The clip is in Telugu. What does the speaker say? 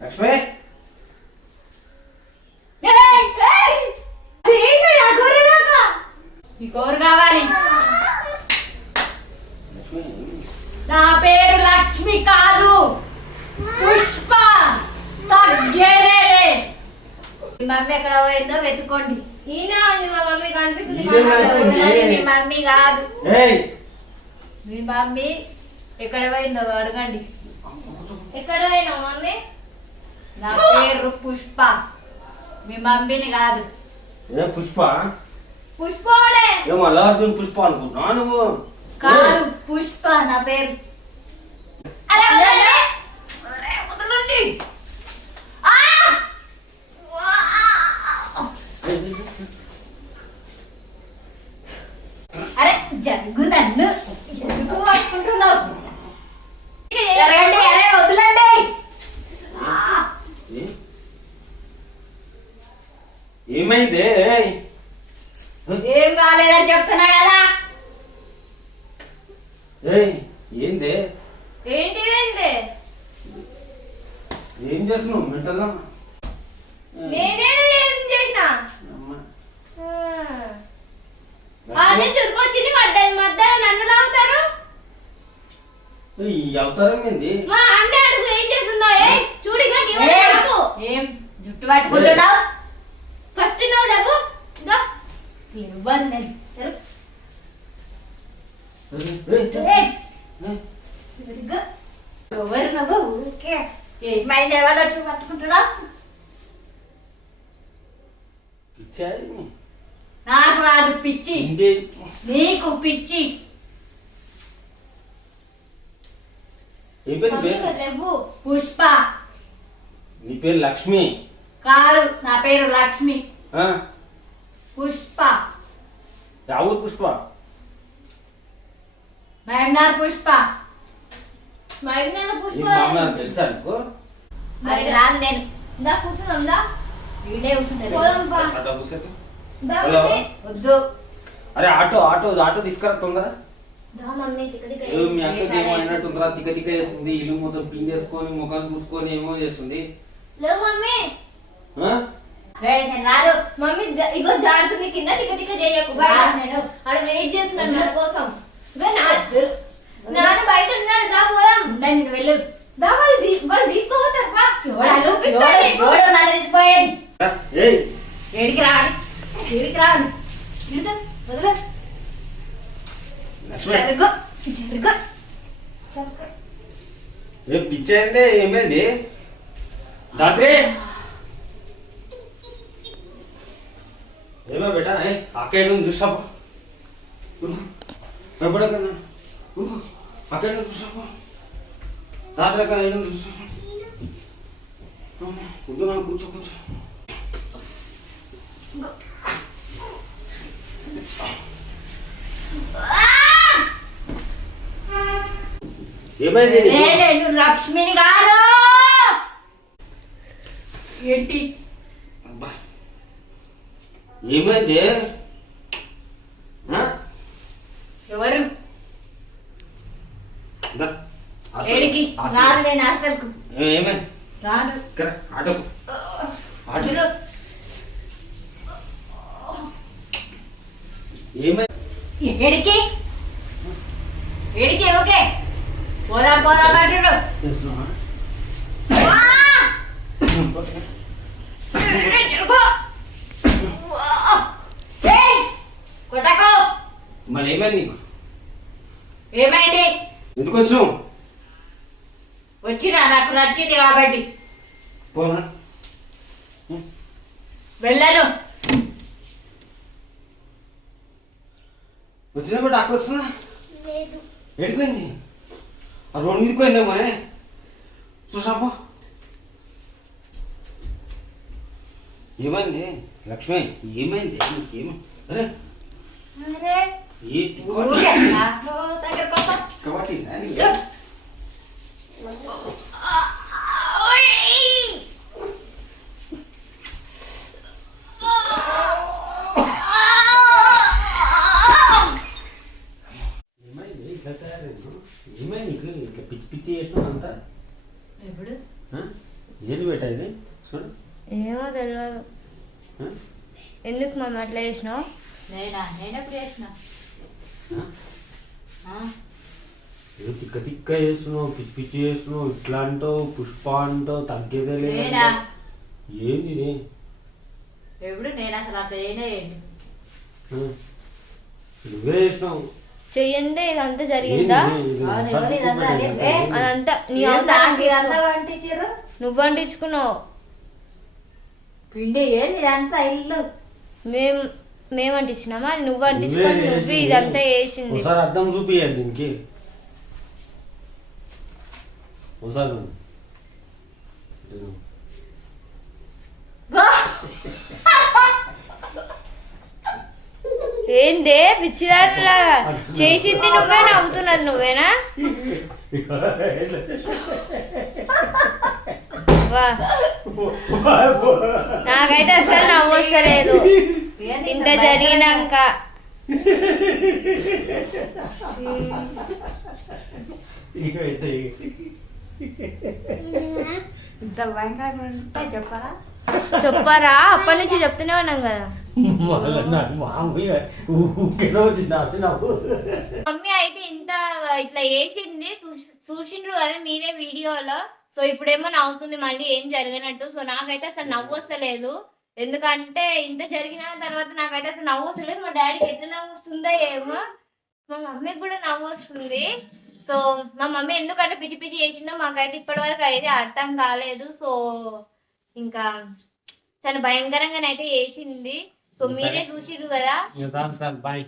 లక్ష్మి? కావాలి. నా పేరు లక్ష్మి కాదు. పుష్ప తగ్గేదేలే మీ మమ్మీ ఎక్కడ పోయిందో వెతుక్కోండి. ఈయన ఉంది మా మమ్మీ కనిపిస్తుంది మా మమ్మీ. కాదు. మీ మమ్మీ ఎక్కడ పోయిందో అడగండి. ఎక్కడ పోయినావు మమ్మీ? నా పేరు పుష్ప. మీ మమ్మీని కాదు. ఏ పుష్ప? పుష్పోడే. ఏం అల్లార్జున్ పుష్ప అనుకుంటున్నా నువ్వు? కాదు పుష్ప నా పేరు అలా వదలండి. అరే, వదలండి. ఆ! అరే జరుగు నన్ను ఎందుకు పట్టుకుంటున్నావు జరగండి అరే వదలండి ఆ! ఏ? ఏమైంది? ఏయ్! ఏం కాలేదని చెప్తున్నా కదా. ఏయ్! ఏంది? ఏంటి ఏంటి ఏం చేస్తున్నావు? మెంటల్లా? నేనే ఏం చేసిన? అన్నీ చురుకొచ్చింది పడ్డది. మధ్యలో నన్ను లాగుతారు? ఈ అవతారం ఏంది? మా అన్న అడుగు ఏం చేస్తుందో? ఏ చూడిగా ఏం? జుట్టు పట్టుకుంటున్నావు ఫస్ట్ నువ్వు డబ్బు ఇదో. ఎవరు నువ్వు ఊరికే ఏమైంది ఎవరు వచ్చి పట్టుకుంటున్నావు పిచ్చాయి. నాకు కాదు పిచ్చి. నీకు పిచ్చి. పుష్ప. నీ పేరు లక్ష్మి. కాదు నా పేరు లక్ష్మి. పుష్ప. ఊరు పుష్ప. మహమ్నార్ పుష్ప. నీ పుష్ప. మామయ్య తెలుసా నీకు? మరి రాను నేను. దా కూర్చుందాం దా వీడే కూర్చుంటాడు. పోదాం పా. అట్లా కూర్చోకు. దా హలో. మమ్మీ? వద్దు. అరే ఆటో ఆటో ఆటో తీసుకురా తొందర. దా మమ్మీ తిక్క తిక్క ఏదో మీ అక్కకి ఏమో అయినట్టుందిరా తిక్క తిక్క చేస్తుంది ఇల్లు మొత్తం పిండేసుకొని ముఖం చూసుకొని ఏమో చేస్తుంది. లేవు మమ్మీ. ఆ? మమ్మీ ఇగో జారుతుంది కింద తిక్క తిక్క చేయకు. నేను ఆడ వెయిట్ చేస్తున్నాడు నా కోసం. నాన్న బయట ఉన్నాడు. దా పోదాం. ఉండండి, నేను వెళ్ళు. దా వాళ్ళు వాళ్ళు తీసుకోపోతారు. ఏయ్. ఏడికి రాను ఏడికి రాను ఇరుగు, వదిలు. జరుగు, జరుగు. రేపు పిచ్చైందే ఏమైంది? దాత్రి ఏమో బేటా ఏ అక్కడ చూసాపా భయపడకన్నా అక్కడ చూసాపా రాత్రి అక్కడ చూసా కూర్చున్నా కూర్చో కూర్చో. ఏమైంది? లక్ష్మిని కాదు. ఏంటి? ఏమైంది? ఎవరు. ఏడికి. రాను నేను ఏ- ఏమైంది? రాను. ఇక్కడ ఆటో. ఆటో. ఇదిగో, ఏమైంది? ఏడికి? ఏడికి? ఓకే. పోదాం పోదాం చేస్తున్నావా? కొట్టకు మరి ఏమైంది నీకు? ఏమైంది? ఎందుకు వచ్చావు? వచ్చినా నాకు నచ్చింది కాబట్టి. పోనా? వెళ్ళను. వచ్చినా బట్టి అక్కడ వస్తున్నా లేదు. ఎడిపోయింది ఆ రోడ్ మీదకి పోయిందేమో చూసాపా ఏమైంది? లక్ష్మి ఏమైంది? నీకేమి? అరే! పిచ్చి పిచ్చి చేసినావు అంతా ఎప్పుడు ఆ? ఏంది బేట ఇది చూడు ఏమో తెలియదు ఆ? ఎందుకు మమ్మీ అట్లా చేసినావు నేనా నేనెప్పుడు చేసిన? ఏదో తిక్క తిక్క చేస్తున్నావు పిచ్చి పిచ్చి చేస్తున్నావు ఇట్లా అంటావు పుష్ప అంటావు తగ్గేదే లేదు నేనా? ఏంది ఇది? ఎప్పుడు నేను అసలు అంత ఏనే ఆ? నువ్వే చేసినావు. చెయ్యండి ఇదంతా జరిగిందా? ఏంది ఇది? అవును, సర్దుకో ఎవరు ఇదంతా బేట, అదే? ఏంది? అదంతా నీ ఏం అవతారం నాకు ఇదంతా వంటించారు నువ్వు అంటించుకున్నావు పిండి ఏంది ఇదంతా ఇల్లు. మేము మేము అంటించినామా అది నువ్వు అంటించుకొని నువ్వే. ఇదంతా వేసింది ఒకసారి అద్దం చూపియండి దీనికి. ఒకసారి. ఏందే పిచ్చిదానిలాగా చేసింది నువ్వే నవ్వుతున్నది నువ్వేనా? వా. నాకైతే అసలు నవ్వు వస్తలేదు. ఇంత జరిగినాక. ఇంత భయంకరంగా చెప్పరా? చెప్పరా? అప్పటి నుంచి చెప్తూనే ఉన్నాం కదా. మమ్మీ అయితే ఇంత ఇట్లా వేసింది చూసి- చూసిండ్రు కదా మీరే వీడియోలో. సో ఇప్పుడేమో నవ్వుతుంది మళ్ళీ ఏం జరగనట్టు. సో నాకైతే అసలు నవ్వు వస్తలేదు. ఎందుకంటే ఇంత జరిగిన తర్వాత నాకైతే అసలు నవ్వు వస్తలేదు. మా డాడీకి ఎట్లా నవ్వు వస్తుందో ఏమో మా మమ్మీకి కూడా నవ్వు వస్తుంది. సో మా మమ్మీ ఎందుకంటే పిచ్చి పిచ్చి చేసిందో మాకైతే ఇప్పటి వరకు అయితే అర్థం కాలేదు. సో ఇంకా చాలా భయంకరంగానైతే చేసింది. సో మీరే చూసిర్రు కదా. బాయ్